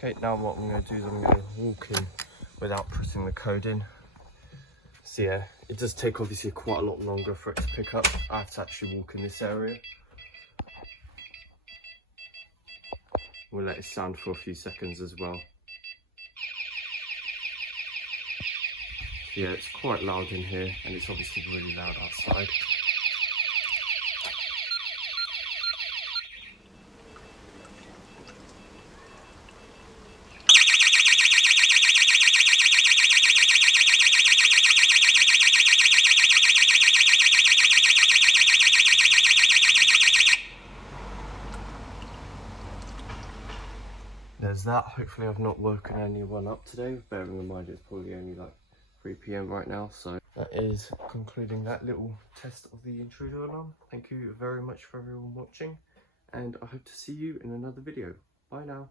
Okay, now what I'm going to do is I'm going to walk in without pressing the code in. So yeah, it does take obviously quite a lot longer for it to pick up. I have to actually walk in this area. We'll let it sound for a few seconds as well. So yeah, it's quite loud in here, and it's obviously really loud outside. There's that. Hopefully I've not woken anyone up today, bearing in mind it's probably only like 3 PM right now. So that is concluding that little test of the intruder alarm. Thank you very much for everyone watching, and I hope to see you in another video. Bye now.